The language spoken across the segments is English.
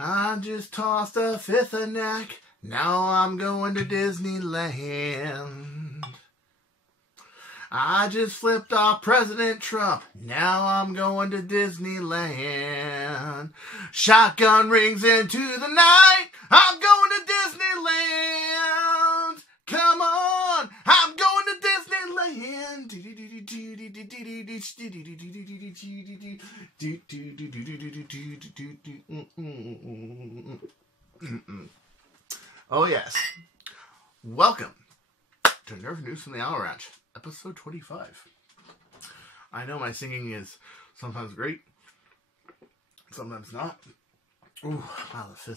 I just tossed a fifth a neck. Now I'm going to Disneyland. I just flipped off President Trump. Now I'm going to Disneyland. Shotgun rings into the night. I'm going to Disneyland. Come on, I'm going to Disneyland. Oh yes. Welcome to Nerf News from the Owl Ranch, episode 25. I know my singing is sometimes great, sometimes not. Ooh, wow, the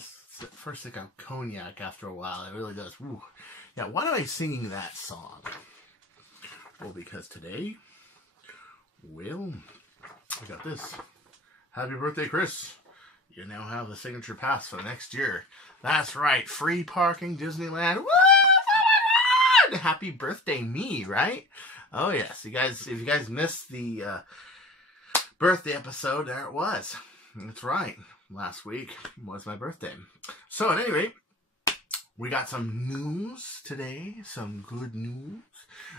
first sip of cognac after a while, it really does. Ooh. Yeah, why am I singing that song? Well, because today, well, I got this. Happy birthday, Chris. You now have the signature pass for next year. That's right, free parking, Disneyland. Woo! Oh my God! Happy birthday, me, right? Oh yes, if you guys missed the birthday episode, there it was. That's right. Last week was my birthday. So at any rate, we got some news today, some good news,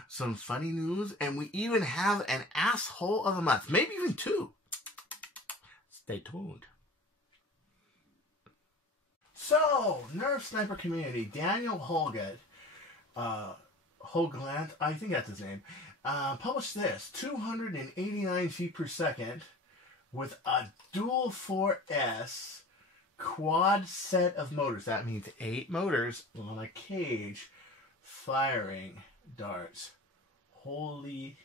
some funny news, and we even have an asshole of the month, maybe even two. Stay tuned. So, Nerf sniper community, Daniel Holgett, Hoagland, I think that's his name, published this, 289 feet per second with a dual 4S quad set of motors. That means 8 motors on a cage firing darts. Holy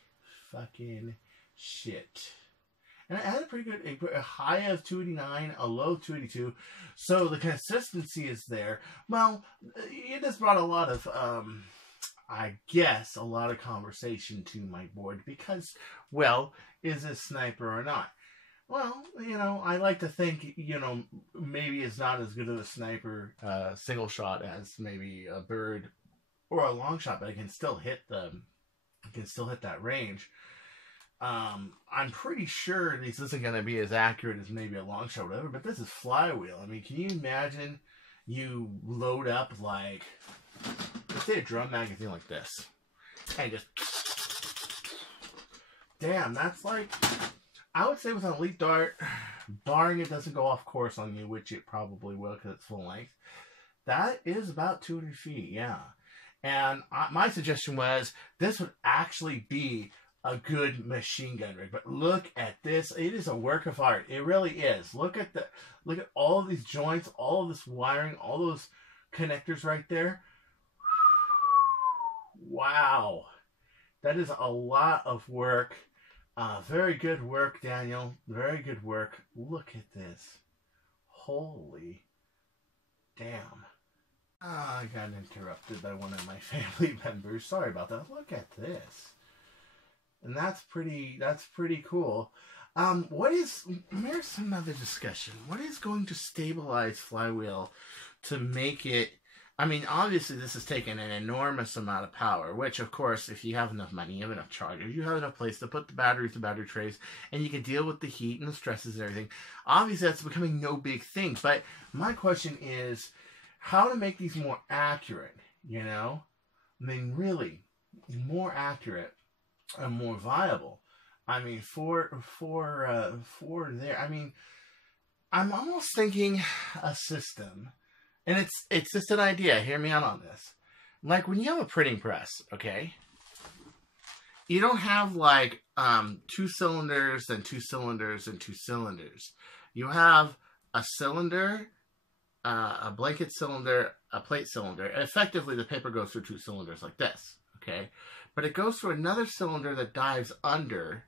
fucking shit. And it had a pretty good, a high of 289, a low of 282. So the consistency is there. Well, it has brought a lot of, I guess, a lot of conversation to my board because, well, is this sniper or not? Well, you know, I like to think, you know, maybe it's not as good of a sniper single shot as maybe a bird or a long shot, but I can still hit that range. I'm pretty sure this isn't going to be as accurate as maybe a long shot or whatever, but this is Flywheel. I mean, can you imagine you load up like, let's say a drum magazine like this, and just, damn, that's like, I would say with an elite dart, barring it doesn't go off course on you, which it probably will because it's full length, that is about 200 feet, yeah. And my suggestion was this would actually be a good machine gun rig. But look at this. It is a work of art. It really is. Look at all of these joints, all of this wiring, all those connectors right there. Wow. That is a lot of work. Very good work, Daniel. Very good work. Look at this. Holy damn. I got interrupted by one of my family members. Sorry about that. Look at this. And that's pretty cool. Here's another discussion. What is going to stabilize Flywheel to make it, I mean, obviously this has taken an enormous amount of power, which of course, if you have enough money, you have enough chargers, you have enough place to put the batteries, the battery trays, and you can deal with the heat and the stresses and everything. Obviously that's becoming no big thing, but my question is how to make these more accurate, you know? I mean, really, more accurate and more viable. I mean, for there, I mean, I'm almost thinking a system, and it's just an idea. Hear me out on this. Like when you have a printing press, okay, you don't have like 2 cylinders and 2 cylinders and 2 cylinders. You have a cylinder, a blanket cylinder, a plate cylinder. Effectively, the paper goes through 2 cylinders like this, okay? But it goes through another cylinder that dives under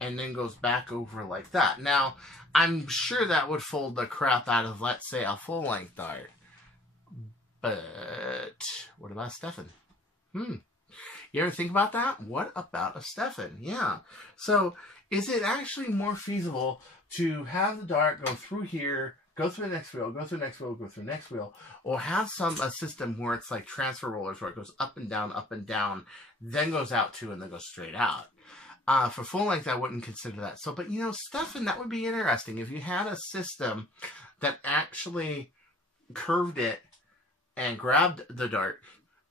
and then goes back over like that. Now, I'm sure that would fold the crap out of, let's say, a full-length dart. But what about Stefan? You ever think about that? What about a Stefan? Yeah. So, is it actually more feasible to have the dart go through here, go through the next wheel, go through the next wheel, go through the next wheel, or have a system where it's like transfer rollers where it goes up and down, then goes out to, and then goes straight out. For full length, I wouldn't consider that. So, but you know, Stefan, that would be interesting if you had a system that actually curved it and grabbed the dart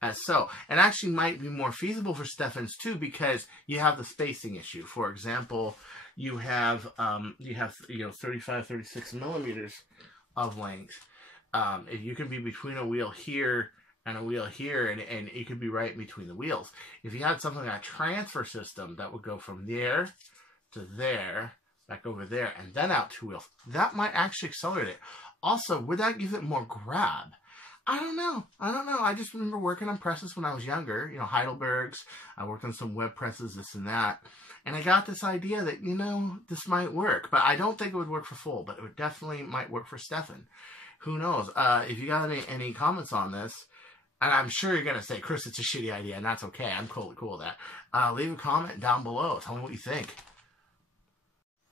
as so. And actually might be more feasible for Stefan's too, because you have the spacing issue. For example, you have 35, 36 millimeters of length. If you can be between a wheel here and a wheel here, and it could be right in between the wheels. If you had something like a transfer system that would go from there to there, back over there, and then out 2 wheels, that might actually accelerate it. Also, would that give it more grab? I don't know. I just remember working on presses when I was younger, Heidelbergs. I worked on some web presses, this and that. And I got this idea that, this might work. But I don't think it would work for full, but it would definitely might work for Stefan. Who knows? If you got any comments on this, and I'm sure you're going to say, Chris, it's a shitty idea, and that's okay. I'm cool with that. Leave a comment down below. Tell me what you think.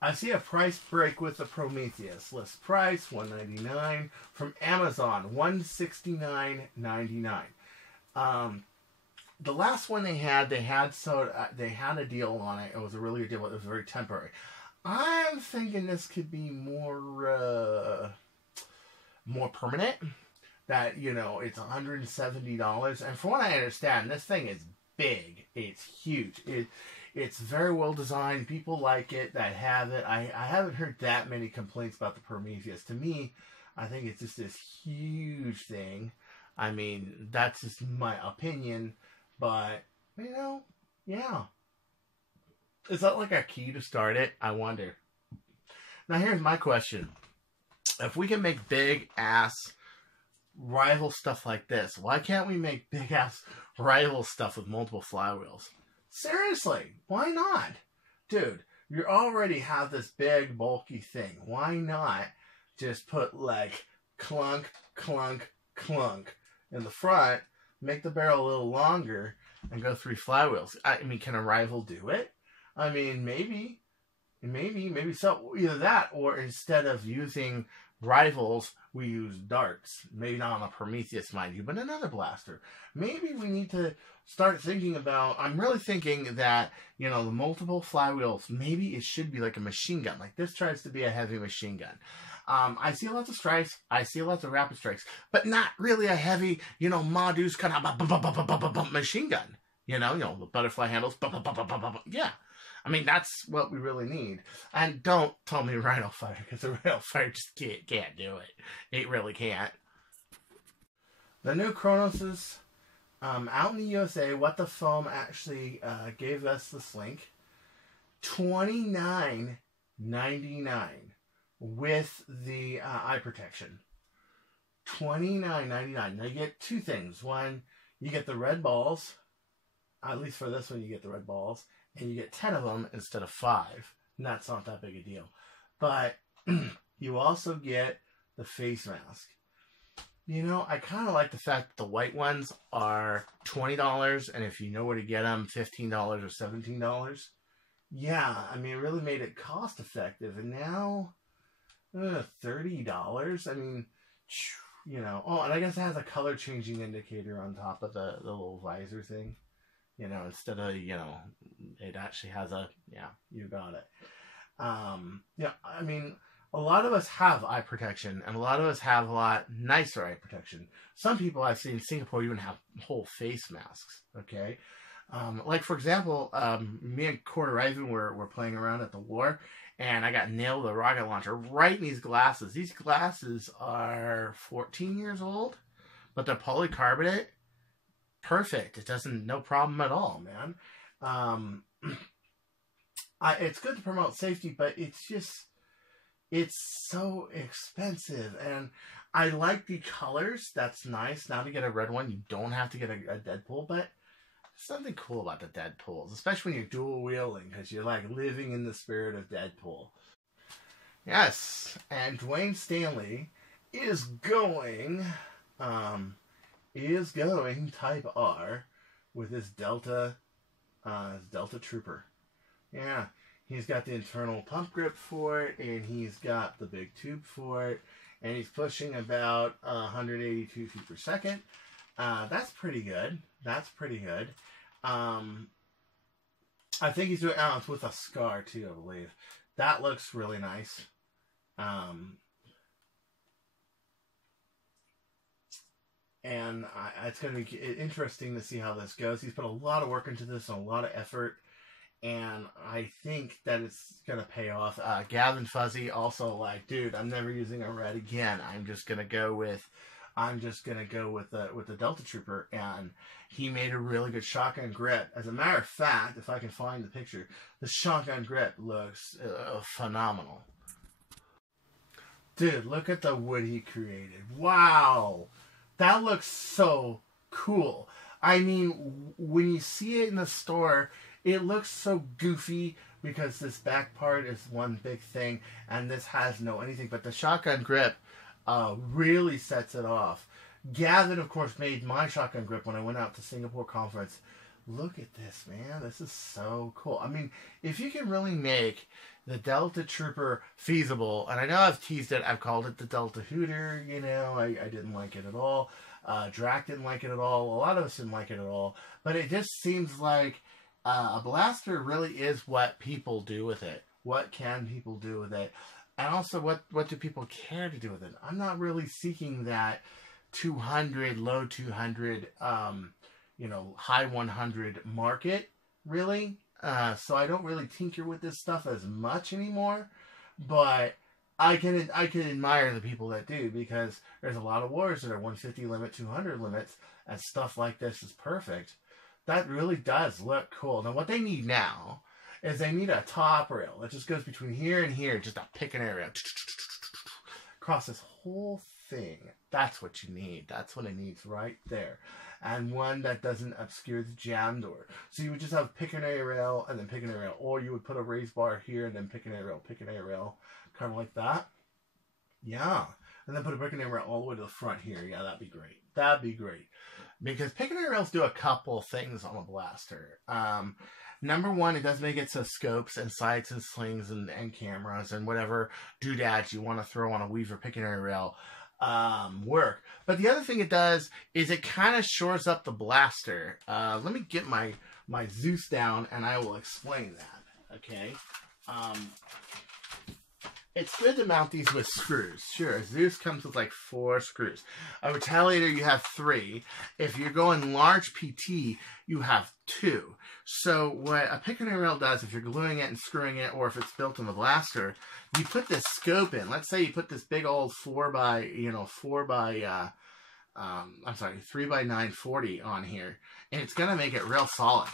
I see a price break with the Prometheus. List price, $199. From Amazon, $169.99. The last one they had a deal on it. It was a really good deal. It was very temporary. I'm thinking this could be more permanent. That, it's $170. And from what I understand, this thing is big. It's huge. It's very well designed. People like it that have it. I haven't heard that many complaints about the Prometheus. To me, I think it's just this huge thing. I mean, that's just my opinion. But, yeah. Is that like a key to start it? I wonder. Now, here's my question. If we can make big-ass rival stuff like this, why can't we make big-ass rival stuff with multiple flywheels? Seriously, why not? Dude, you already have this big, bulky thing. Why not just put, like, clunk, clunk, clunk in the front, make the barrel a little longer, and go 3 flywheels? I mean, can a rival do it? I mean, maybe so. Either that, or instead of using rivals, we use darts. Maybe not on a Prometheus, mind you, but another blaster. Maybe we need to start thinking about, I'm really thinking that, the multiple flywheels, maybe it should be like a machine gun. Like this tries to be a heavy machine gun. I see lots of strikes. I see lots of rapid strikes, but not really a heavy, Modulus kind of machine gun. The butterfly handles. Yeah. I mean, that's what we really need. And don't tell me Rhino Fighter, because the Rhino Fighter just can't do it. It really can't. The new Chronos is out in the USA. What the Foam actually gave us this link. $29.99 with the eye protection. $29.99. Now you get 2 things. One, you get the red balls. At least for this one, you get the red balls. And you get 10 of them instead of 5. And that's not that big a deal. But you also get the face mask. I kind of like the fact that the white ones are $20. And if you know where to get them, $15 or $17. Yeah, I mean, it really made it cost effective. And now, $30. I mean, Oh, and I guess it has a color changing indicator on top of the little visor thing. Instead of, it actually has you got it. I mean, a lot of us have eye protection, and a lot of us have a lot nicer eye protection. Some people I've seen in Singapore even have whole face masks, okay? Like, for example, me and Quarter Ivan were playing around at the war, and I got nailed with a rocket launcher right in these glasses. These glasses are 14 years old, but they're polycarbonate. Perfect. It doesn't, no problem at all, man. It's good to promote safety, but it's so expensive. And I like the colors. That's nice. Now to get a red one, you don't have to get a Deadpool, but there's something cool about the Deadpools, especially when you're dual wheeling, because you're like living in the spirit of Deadpool. Yes, and Dwayne Stanley is going Type R with his Delta Trooper. Yeah, he's got the internal pump grip for it, and he's got the big tube for it, and he's pushing about 182 feet per second. That's pretty good. I think he's doing it's with a scar too, I believe. That looks really nice. And it's going to be interesting to see how this goes. He's put a lot of work into this and a lot of effort, and I think that it's going to pay off. Gavin Fuzzy also like, dude, I'm never using a red again. I'm just going to go with the Delta Trooper, and he made a really good shotgun grip. As a matter of fact, if I can find the picture, the shotgun grip looks phenomenal. Dude, look at the wood he created. Wow! That looks so cool. I mean, when you see it in the store, it looks so goofy because this back part is one big thing, and this has no anything. But the shotgun grip really sets it off. Gavin, of course, made my shotgun grip when I went out to Singapore conference. Look at this, man. This is so cool. I mean, if you can really make the Delta Trooper feasible, and I know I've teased it, I've called it the Delta Hooter, you know, I didn't like it at all. Drac didn't like it at all. A lot of us didn't like it at all. But it just seems like a blaster really is what people do with it. What can people do with it? And also, what do people care to do with it? I'm not really seeking that 200, low 200, you know, high 100 market, really. So I don't really tinker with this stuff as much anymore. But I can admire the people that do, because there's a lot of wars that are 150 limit, 200 limits, and stuff like this is perfect. That really does look cool. Now, what they need now is they need a top rail that just goes between here and here, just a Picatinny rail across this whole thing. That's what you need. That's what it needs right there. And one that doesn't obscure the jam door. So you would just have Picatinny rail and then Picatinny rail, or you would put a raised bar here and then Picatinny rail, kind of like that. Yeah. And then put a Picatinny rail all the way to the front here. Yeah, that'd be great. That'd be great. Because Picatinny rails do a couple things on a blaster. Number one, it does make it so scopes and sights and slings and cameras and whatever doodads you want to throw on a Weaver Picatinny rail work. But the other thing it does is it kind of shores up the blaster. Let me get my Zeus down and I will explain that. Okay. It's good to mount these with screws. Sure, Zeus comes with like 4 screws. A Retaliator, you have 3. If you're going large PT, you have 2. So what a Picatinny rail does, if you're gluing it and screwing it, or if it's built in the blaster, you put this scope in. Let's say you put this big old 3 by 940 on here, and it's gonna make it real solid.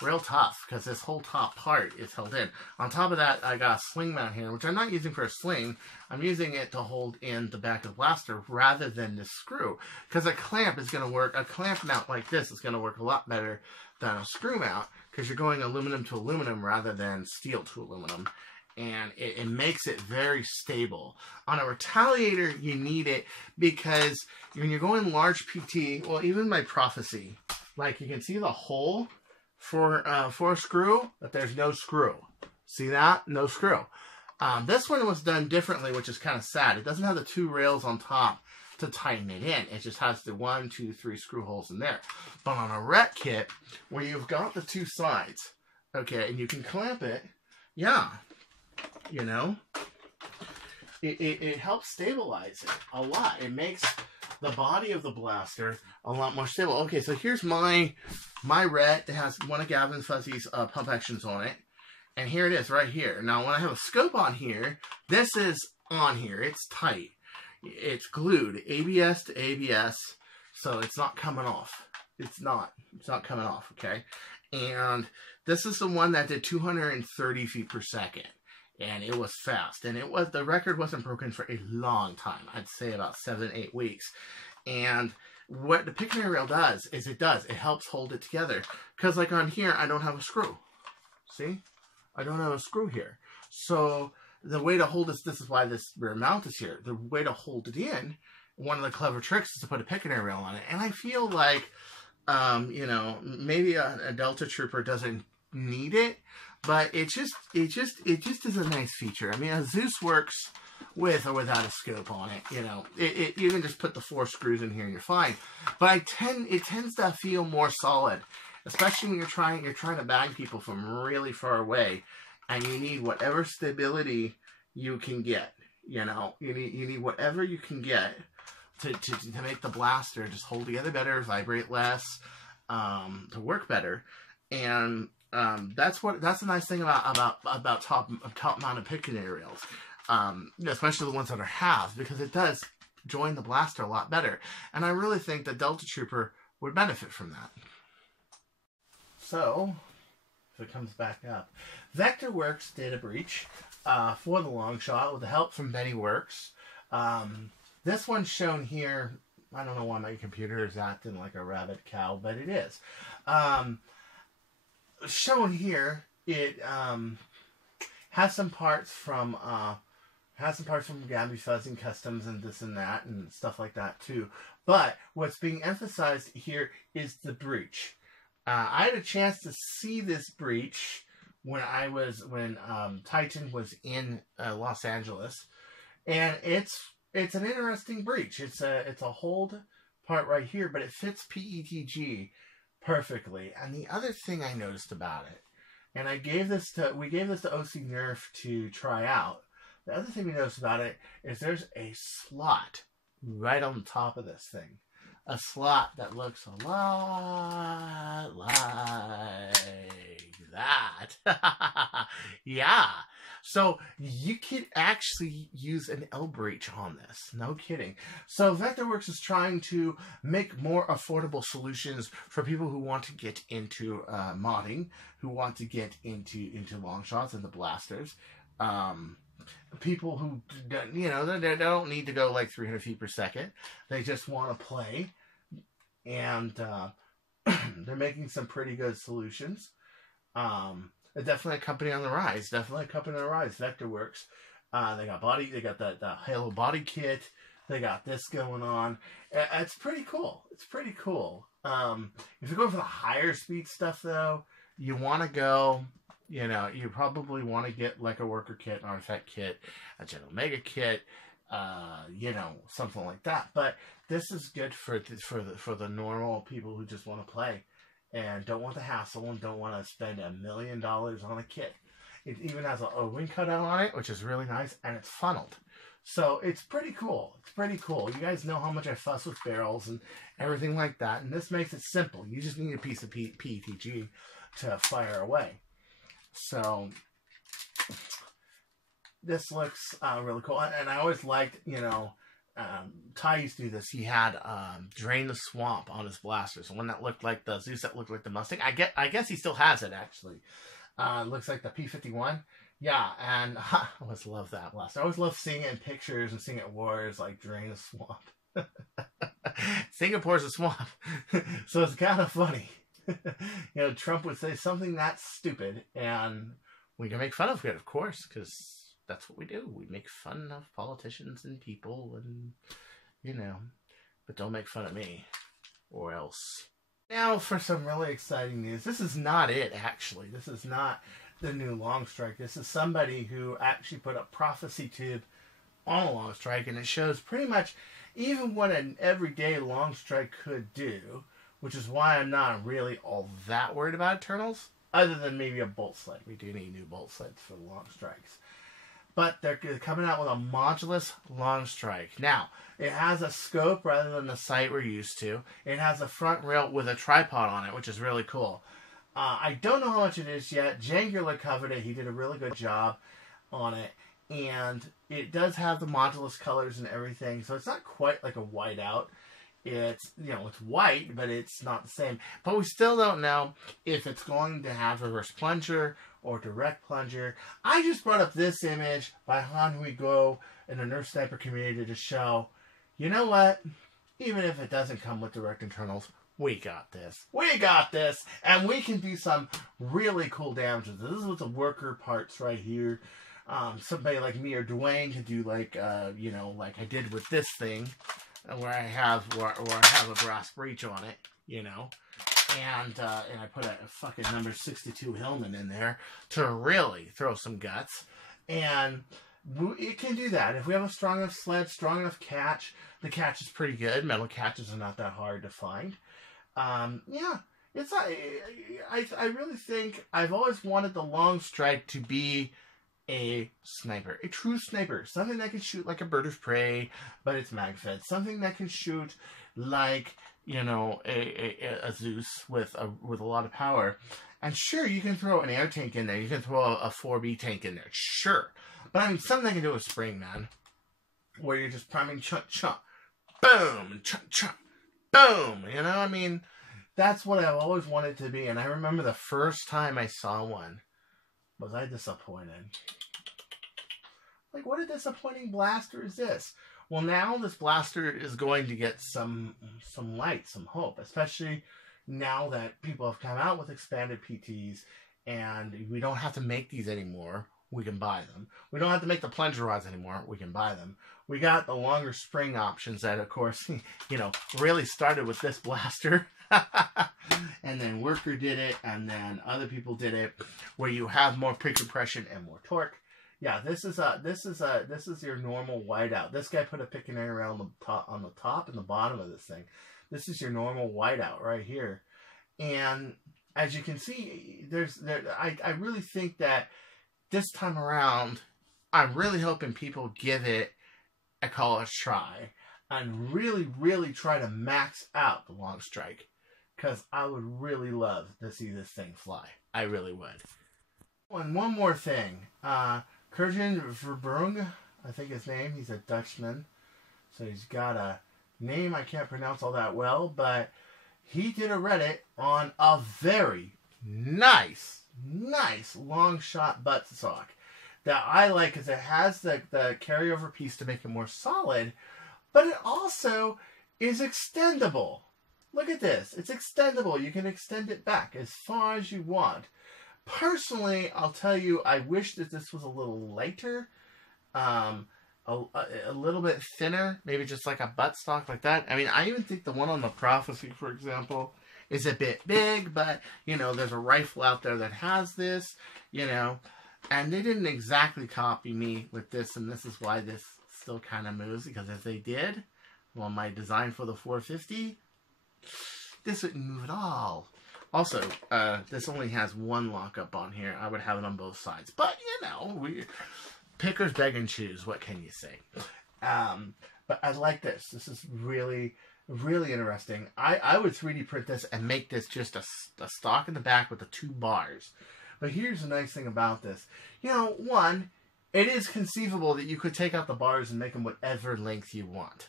Real tough, because this whole top part is held in. On top of that, I got a sling mount here, which I'm not using for a sling. I'm using it to hold in the back of the blaster rather than this screw. Because a clamp is going to work, a clamp mount like this is going to work a lot better than a screw mount, because you're going aluminum to aluminum rather than steel to aluminum. And it makes it very stable. On a Retaliator, you need it because when you're going large PT, well, even my Prophecy, like you can see the hole for a screw, but there's no screw. See that? No screw. This one was done differently, which is kind of sad. It doesn't have the 2 rails on top to tighten it in. It just has the 1, 2, 3 screw holes in there. But on a Ret kit, where you've got the 2 sides, okay, and you can clamp it, yeah, you know, it helps stabilize it a lot. It makes the body of the blaster a lot more stable. Okay, so here's my Ret that has one of Gavin Fuzzy's pump actions on it. And here it is right here. Now, when I have a scope on here, this is on here. It's tight. It's glued ABS to ABS, so it's not coming off. It's not coming off, okay? And this is the one that did 230 feet per second. And it was fast. And the record wasn't broken for a long time. I'd say about 7-8 weeks. And what the Picatinny rail does is it helps hold it together. Because like on here, I don't have a screw. See? I don't have a screw here. So the way to hold this is why this rear mount is here. The way to hold it in, one of the clever tricks is to put a Picatinny rail on it. And I feel like, you know, maybe a Delta Trooper doesn't need it. But it just is a nice feature. I mean, a Zeus works with or without a scope on it. You know, you can just put the 4 screws in here and you're fine. But it tends to feel more solid, especially when you're trying to bang people from really far away, and you need whatever stability you can get. You know, you need whatever you can get to make the blaster just hold together better, vibrate less, to work better. And that's the nice thing about top mounted Picatinny rails, especially the ones that are halves, because it does join the blaster a lot better. And I really think that Delta Trooper would benefit from that. So, if it comes back up, Vectorworks did a breach for the Longshot with the help from Bennyworks. This one's shown here. I don't know why my computer is acting like a rabid cow, but it is. Shown here, it has some parts from Gabby Fuzzing Customs and this and that and stuff like that too. But what's being emphasized here is the breach. I had a chance to see this breach when Titan was in Los Angeles, and it's an interesting breach. It's a hold part right here, but it fits PETG perfectly. And the other thing I noticed about it, and we gave this to OC Nerf to try out. The other thing we noticed about it is there's a slot right on the top of this thing. A slot that looks a lot like that. Yeah. So you could actually use an L breach on this. No kidding. So Vectorworks is trying to make more affordable solutions for people who want to get into modding, who want to get into long shots and the blasters. People who, they don't need to go like 300 feet per second. They just want to play. And they're making some pretty good solutions. Definitely a company on the rise. Vectorworks. They got the Halo body kit. They got this going on. It's pretty cool. If you go for the higher speed stuff, though, you want to go. You probably want to get like a worker kit, an artifact kit, a Gen Omega kit, something like that. But this is good for the normal people who just want to play and don't want the hassle and don't want to spend $1 million on a kit. It even has a wing cutout on it, which is really nice, and it's funneled. So it's pretty cool. You guys know how much I fuss with barrels and everything like that, and this makes it simple. You just need a piece of PETG to fire away. So this looks really cool, and I always liked, Ty used to do this. He had Drain the Swamp on his blasters, one that looked like the Zeus, that looked like the Mustang. I guess he still has it, actually. Looks like the P-51. Yeah, and I always love that blaster. I always love seeing it in pictures and seeing it at wars, like Drain the Swamp. Singapore's a swamp. So it's kind of funny. Trump would say something that's stupid, and we can make fun of it, of course, because that's what we do. We make fun of politicians and people, and, but don't make fun of me, or else. Now for some really exciting news. This is not it, actually. This is not the new Longstrike. This is somebody who actually put a prophecy tube on a Longstrike, and it shows pretty much even what an everyday Longstrike could do, which is why I'm not really all that worried about Eternals, other than maybe a bolt sled. We do need new bolt sleds for the Longstrikes. But they're coming out with a Modulus Longstrike. Now, it has a scope rather than the sight we're used to. It has a front rail with a tripod on it, which is really cool. I don't know how much it is yet. Jangular covered it. He did a really good job on it. And it does have the Modulus colors and everything. So it's not quite like a whiteout. It's, it's white, but it's not the same. But we still don't know if it's going to have reverse plunger or direct plunger. I just brought up this image by Han Hui Go in the Nerf Sniper community to show, you know what? Even if it doesn't come with direct internals, we got this. And we can do some really cool damages. This is with the worker parts right here. Somebody like me or Dwayne could do like I did with this thing, where I have a brass breach on it, and I put a fucking number 62 Hillman in there to really throw some guts, and it can do that if we have a strong enough sled, strong enough catch. The catch is pretty good. Metal catches are not that hard to find. It's I really think I've always wanted the Longstrike to be a sniper, a true sniper, something that can shoot like a bird of prey, but it's mag-fed, something that can shoot like, you know, a Zeus with a lot of power. And sure, you can throw an air tank in there, you can throw a 4B tank in there, sure, but I mean, something that can do a spring, man, where you're just priming, chunk, chunk, boom, chunk, chunk, boom, you know, I mean, that's what I've always wanted to be. And I remember the first time I saw one, was I disappointed? Like, what a disappointing blaster is this? Well, now this blaster is going to get some light, some hope, especially now that people have come out with expanded PTs and we don't have to make these anymore. We can buy them. We don't have to make the plunger rods anymore. We can buy them. We got the longer spring options that, of course, you know, really started with this blaster. And then Worker did it, and then other people did it, where you have more pick compression and more torque. Yeah, this is your normal whiteout. This guy put a Picatinny around on the top and the bottom of this thing. This is your normal whiteout right here. And as you can see, I really think that this time around, I'm really hoping people give it a college try and really, really try to max out the Longstrike, because I would really love to see this thing fly. I really would. And one more thing. Kurjan Verbrugge, I think his name, he's a Dutchman. So he's got a name I can't pronounce all that well, but he did a Reddit on a very nice long shot buttstock that I like, because it has the carryover piece to make it more solid, but it also is extendable. Look at this. It's extendable. You can extend it back as far as you want. Personally, I'll tell you, I wish that this was a little lighter, a little bit thinner, maybe just like a buttstock like that. I mean, I even think the one on the Prophecy, for example, is a bit big, but, you know, there's a rifle out there that has this, you know, and they didn't exactly copy me with this, and this is why this still kind of moves, because if they did, well, my design for the 450, this wouldn't move at all. Also, this only has one lockup on here. I would have it on both sides. But, you know, pickers beg and choose. What can you say? But I like this. This is really, really interesting. I would 3D print this and make this just a stock in the back with the 2 bars. But here's the nice thing about this. You know, one, it is conceivable that you could take out the bars and make them whatever length you want.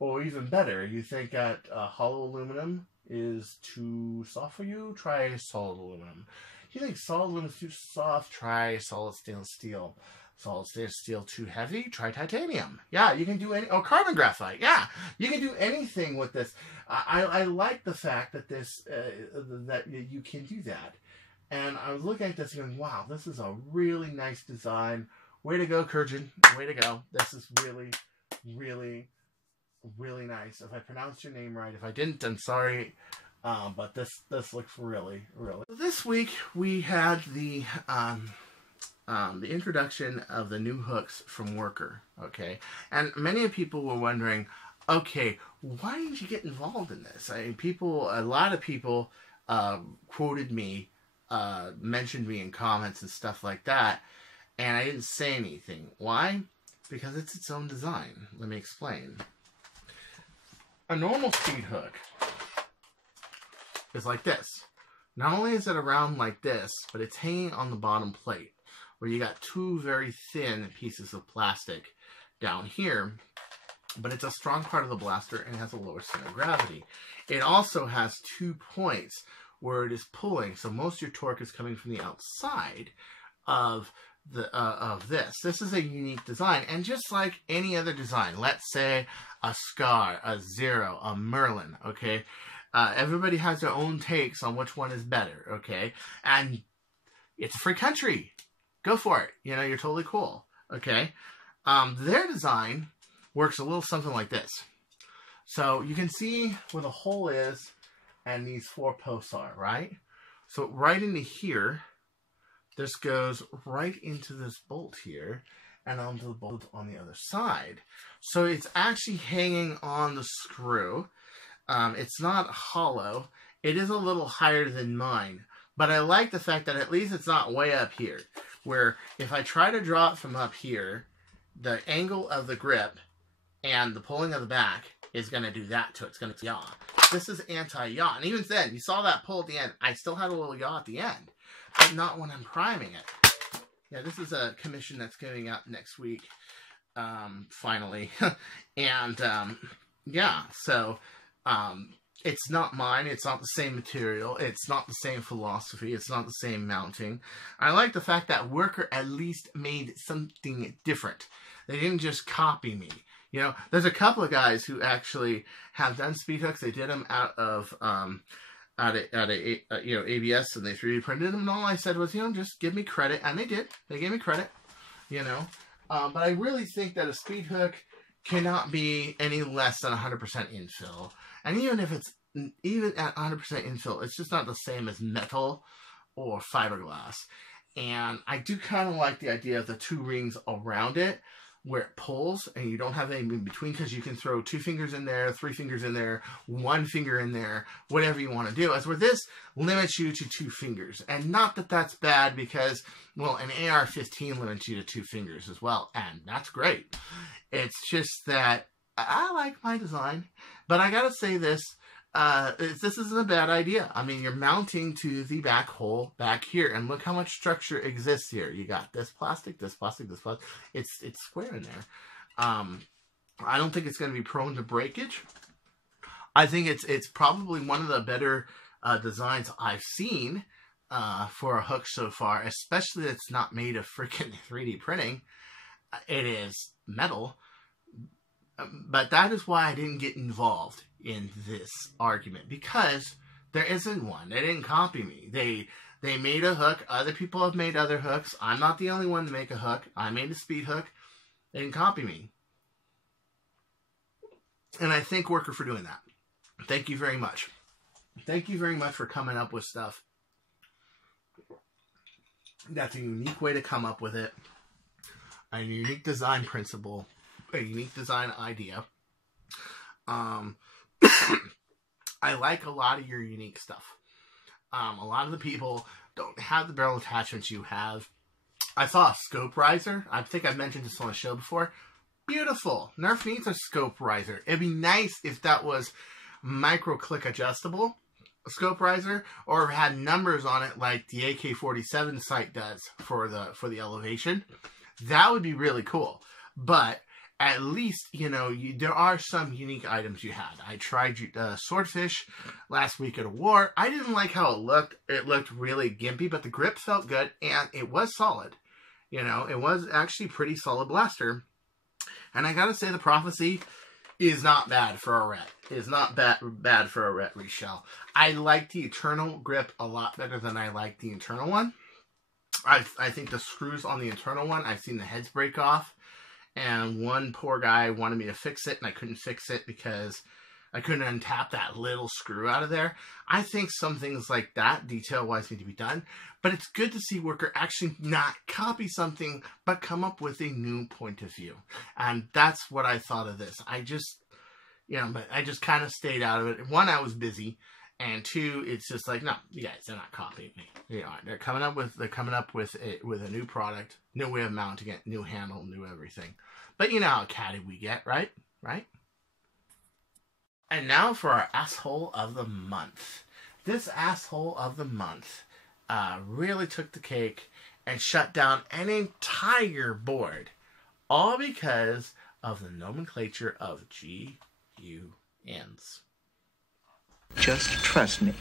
Or even better, you think that hollow aluminum is too soft for you? Try solid aluminum. You think solid aluminum is too soft? Try solid stainless steel. Solid stainless steel too heavy? Try titanium. Yeah, you can do any. Or carbon graphite. Yeah, you can do anything with this. I like the fact that that you can do that. And I was looking at this and going, wow, this is a really nice design. Way to go, Kurjan. Way to go. This is really, really, really nice. If I pronounced your name right, if I didn't, I'm sorry. But this looks really, really. This week we had the introduction of the new hooks from Worker. Okay, and many people were wondering, okay, why didn't you get involved in this? I mean, a lot of people quoted me, mentioned me in comments and stuff like that, and I didn't say anything. Why? Because it's its own design. Let me explain. A normal speed hook is like this. Not only is it around like this, but it's hanging on the bottom plate, where you got 2 very thin pieces of plastic down here, but it's a strong part of the blaster and has a lower center of gravity. It also has 2 points where it is pulling, so most of your torque is coming from the outside of this. This is a unique design, and just like any other design, let's say a Scar, a Zero, a Merlin, okay? Everybody has their own takes on which one is better, okay? And it's a free country. Go for it. You know, you're totally cool, okay? Their design works a little something like this. So you can see where the hole is and these 4 posts are, right? So right into here, this goes right into this bolt here and onto the bolt on the other side. So it's actually hanging on the screw. It's not hollow. It is a little higher than mine, but I like the fact that at least it's not way up here. where if I try to draw it from up here, the angle of the grip and the pulling of the back is going to do that to it. It's going to yaw. This is anti-yaw. And even then, you saw that pull at the end. I still had a little yaw at the end, but not when I'm priming it. Yeah, this is a commission that's going out next week, finally. And, yeah, so it's not mine. It's not the same material. It's not the same philosophy. It's not the same mounting. I like the fact that Worker at least made something different. They didn't just copy me. You know, there's a couple of guys who actually have done speed hooks. They did them out of ABS, and they 3D printed them. And all I said was, just give me credit, and they did. They gave me credit. But I really think that a speed hook cannot be any less than 100% infill. And even if it's at 100% infill, it's just not the same as metal or fiberglass. And I do kind of like the idea of the 2 rings around it, where it pulls and you don't have anything in between, because you can throw 2 fingers in there, 3 fingers in there, 1 finger in there, whatever you want to do. As where this limits you to 2 fingers. And not that that's bad, because, well, an AR-15 limits you to 2 fingers as well. And that's great. It's just that I like my design. But I gotta say this isn't a bad idea. I mean, you're mounting to the back hole back here, and look how much structure exists here. You got this plastic, this plastic, this plastic. It's square in there. I don't think it's going to be prone to breakage. I think it's probably one of the better designs I've seen for a hook so far, especially that it's not made of freaking 3D printing. It is metal. But that is why I didn't get involved in this argument, because there isn't one. They didn't copy me. They made a hook. Other people have made other hooks. I'm not the only one to make a hook. I made a speed hook. They didn't copy me. And I thank Worker for doing that. Thank you very much. Thank you very much for coming up with stuff. That's a unique way to come up with it. A unique design principle. A unique design idea. I like a lot of your unique stuff. A lot of the people don't have the barrel attachments you have. I saw a scope riser. I think I've mentioned this on the show before. Beautiful. Nerf needs a scope riser. It'd be nice if that was micro click adjustable scope riser, or had numbers on it like the AK-47 sight does for the elevation. That would be really cool. But at least, there are some unique items you had. I tried Swordfish last week at a war. I didn't like how it looked. It looked really gimpy, but the grip felt good, and it was solid. It was actually pretty solid blaster. And I gotta say, the Prophecy is not bad for a ret. Is not bad for a ret reshell. I like the Eternal grip a lot better than I like the internal one. I think the screws on the internal one, I've seen the heads break off. And one poor guy wanted me to fix it, and I couldn't fix it because I couldn't untap that little screw out of there. I think some things like that, detail-wise, need to be done. But it's good to see Worker actually not copy something, but come up with a new point of view. And that's what I thought of this. I just kind of stayed out of it. One, I was busy. And 2, it's just like, no, you guys, they're not copying me. They're coming up with a new product, new way of mounting it, new handle, new everything. But you know how catty we get, right? Right? And now for our asshole of the month. This asshole of the month really took the cake and shut down an entire board, all because of the nomenclature of GUNs. Just trust me.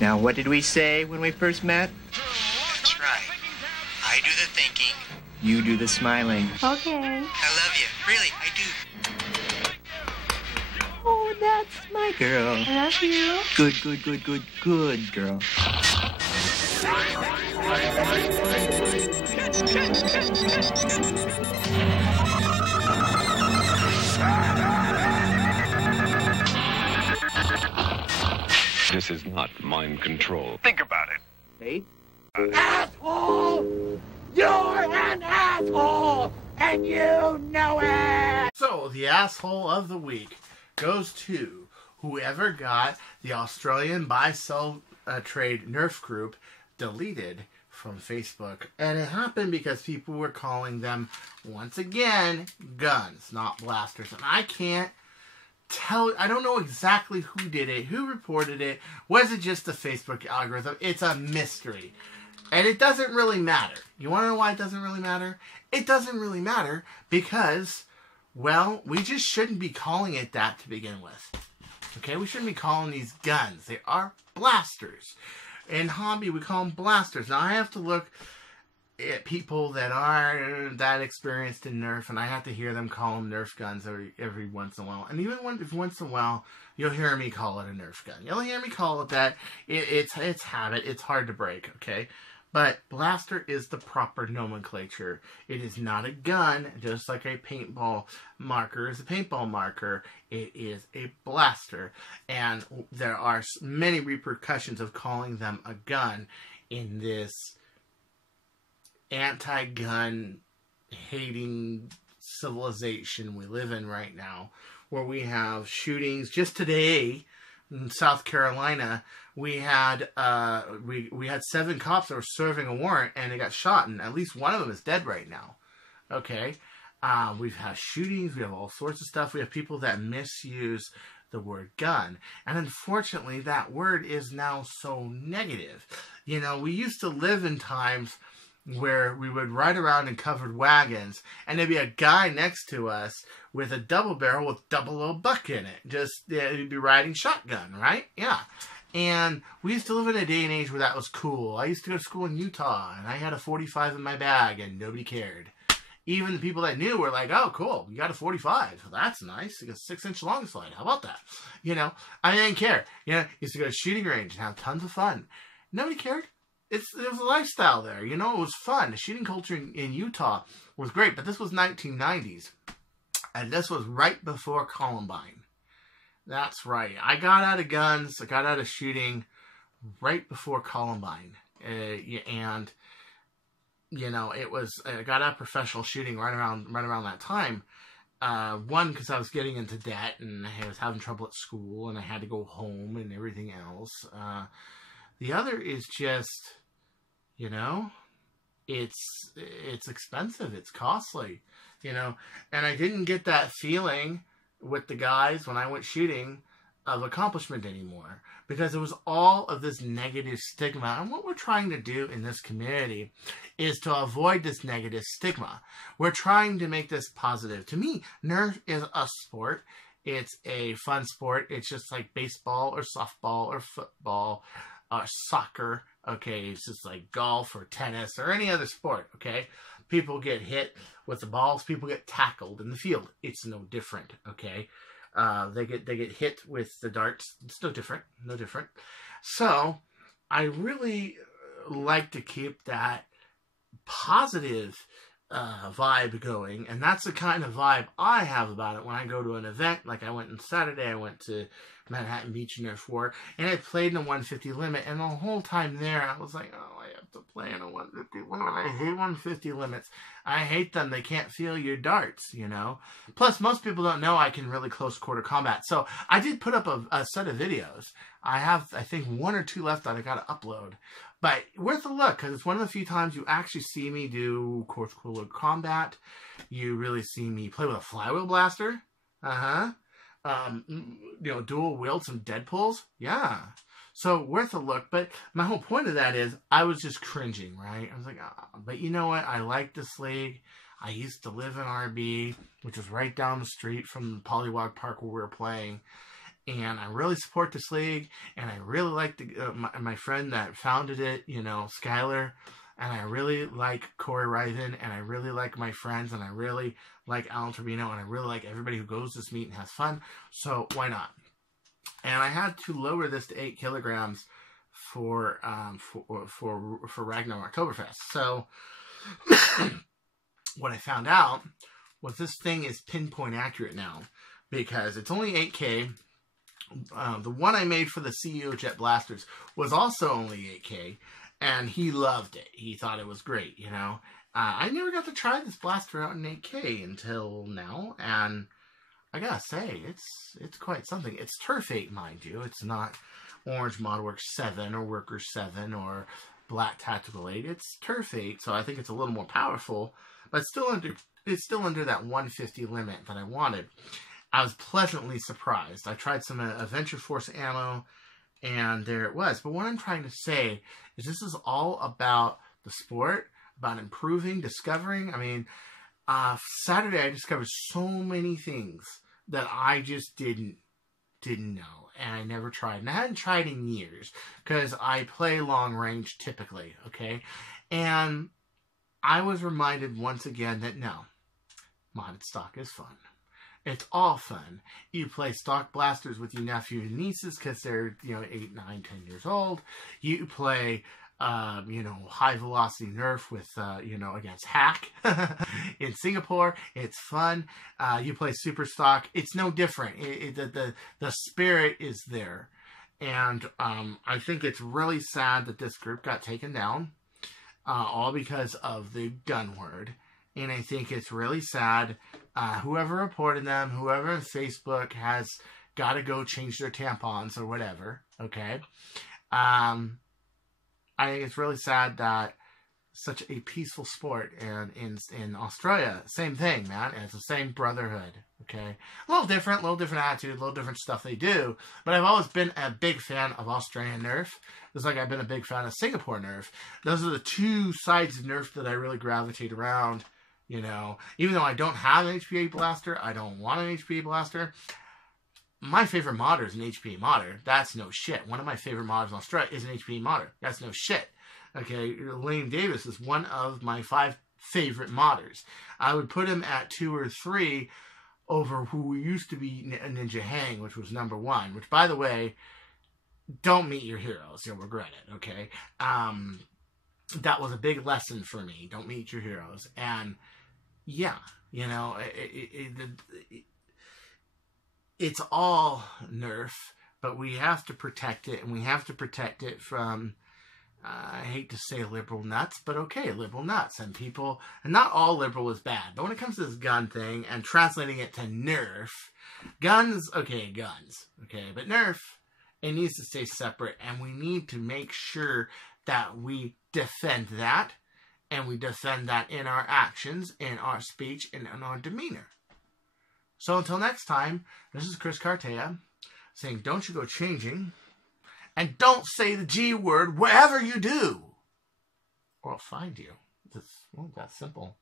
Now, what did we say when we first met? That's right. I do the thinking. You do the smiling. I Okay. love you. Really, I do. Oh, that's my girl. I love you. Good girl. This is not mind control. Think about it. Hey? Asshole! You're an asshole! And you know it! So, the asshole of the week goes to whoever got the Australian buy-sell trade Nerf group deleted from Facebook. And it happened because people were calling them, once again, guns, not blasters. And I can't tell, I don't know exactly who did it, who reported it. Was it just the Facebook algorithm? It's a mystery. And it doesn't really matter. You want to know why it doesn't really matter? It doesn't really matter because, well, we just shouldn't be calling it that to begin with. Okay, we shouldn't be calling these guns. They are blasters. In hobby, we call them blasters. Now, I have to look at people that are that experienced in Nerf, and I have to hear them call them Nerf guns every once in a while. And even once in a while, you'll hear me call it a Nerf gun. You'll hear me call it that. It's habit. It's hard to break, okay? But blaster is the proper nomenclature. It is not a gun, just like a paintball marker is a paintball marker. It is a blaster. And there are many repercussions of calling them a gun in this anti-gun hating civilization we live in right now, where we have shootings. Just today in South Carolina, we had we had 7 cops that were serving a warrant, and they got shot, and at least one of them is dead right now. Okay, we've had shootings, we have all sorts of stuff. We have people that misuse the word gun, and unfortunately, that word is now so negative. You know, we used to live in times where we would ride around in covered wagons, and there'd be a guy next to us with a double barrel with double O buck in it. Just, he'd be riding shotgun, right? Yeah. And we used to live in a day and age where that was cool. I used to go to school in Utah, and I had a 45 in my bag, and nobody cared. Even the people that knew were like, oh, cool, you got a 45. Well, that's nice. You got a 6-inch long slide. How about that? You know, I didn't care. You know, used to go to shooting range and have tons of fun. Nobody cared. It was a lifestyle there. You know, it was fun. The shooting culture in Utah was great, but this was 1990s. And this was right before Columbine. That's right. I got out of guns. I got out of shooting right before Columbine. And, you know, it was, I got out of professional shooting right around that time. One, because I was getting into debt, and I was having trouble at school, and I had to go home and everything else. The other is just, you know, it's expensive. It's costly, you know. And I didn't get that feeling with the guys when I went shooting of accomplishment anymore, because it was all of this negative stigma. And what we're trying to do in this community is to avoid this negative stigma. We're trying to make this positive. To me, Nerf is a sport. It's a fun sport. It's just like baseball or softball or football or soccer. Okay, it's just like golf or tennis or any other sport. Okay, people get hit with the balls. People get tackled in the field. It's no different. Okay, they get hit with the darts. It's no different. No different. So I really like to keep that positive vibe going, and that's the kind of vibe I have about it when I go to an event. Like I went on Saturday, I went to Manhattan Beach Nerf War, and I played in a 150 limit, and the whole time there I was like, oh, I have to play in a 150 limit. I hate 150 limits. I hate them. They can't feel your darts, you know. Plus, most people don't know I can really close quarter combat. So I did put up a set of videos. I have, I think, 1 or 2 left that I got to upload. But worth a look, because it's one of the few times you actually see me do close quarter combat. You really see me play with a flywheel blaster. You know, dual wield some Deadpools. Yeah. So worth a look. But my whole point of that is I was just cringing, right? I was like, oh, but you know what? I like this league. I used to live in RB, which was right down the street from the Polywog Park where we were playing. And I really support this league, and I really like my friend that founded it, you know, Skylar, and I really like Corey Riven, and I really like my friends, and I really like Alan Turbino, and I really like everybody who goes to this meet and has fun, so why not? And I had to lower this to 8 kilograms for Ragnar Oktoberfest. So what I found out was this thing is pinpoint accurate now, because it's only 8K. The one I made for the CEO Jet Blasters was also only 8K, and he loved it. He thought it was great, you know. I never got to try this blaster out in 8K until now, and I gotta say, it's quite something. It's Turf 8, mind you. It's not Orange Modulus 7 or Worker 7 or Black Tactical 8. It's Turf 8, so I think it's a little more powerful, but it's still under that 150 limit that I wanted. I was pleasantly surprised. I tried some Adventure Force ammo, and there it was. But what I'm trying to say is this is all about the sport, about improving, discovering. I mean, Saturday I discovered so many things that I just didn't know, and I never tried. And I hadn't tried in years, because I play long range typically, okay? And I was reminded once again that no, modded stock is fun. It's all fun. You play stock blasters with your nephews and nieces because they're, 8, 9, 10 years old. You play, high velocity Nerf with, against Hack in Singapore. It's fun. You play super stock. It's no different. The spirit is there. And I think it's really sad that this group got taken down, all because of the gun word. And I think it's really sad. Whoever reported them, whoever on Facebook has got to go change their tampons or whatever, okay? I think it's really sad that such a peaceful sport, and in Australia, same thing, man. It's the same brotherhood, okay? A little different attitude, a little different stuff they do, but I've always been a big fan of Australian Nerf, just like I've been a big fan of Singapore Nerf. Those are the two sides of Nerf that I really gravitate around. Even though I don't have an HPA blaster, I don't want an HPA blaster. My favorite modder is an HPA modder. That's no shit. One of my favorite modders in Australia is an HPA modder. That's no shit. Okay, Liam Davis is one of my 5 favorite modders. I would put him at 2 or 3 over who used to be Ninja Hang, which was number 1. Which, by the way, don't meet your heroes. You'll regret it, okay? That was a big lesson for me. Don't meet your heroes. And yeah, it's all Nerf, but we have to protect it, and we have to protect it from, I hate to say liberal nuts, but okay, liberal nuts. And people, and not all liberal is bad, but when it comes to this gun thing and translating it to Nerf, guns, but Nerf, it needs to stay separate, and we need to make sure that we defend that, and we defend that in our actions, in our speech, and in our demeanor. So until next time, this is Chris CARTAYA saying, don't you go changing, and don't say the G word wherever you do, or I'll find you. It's that simple.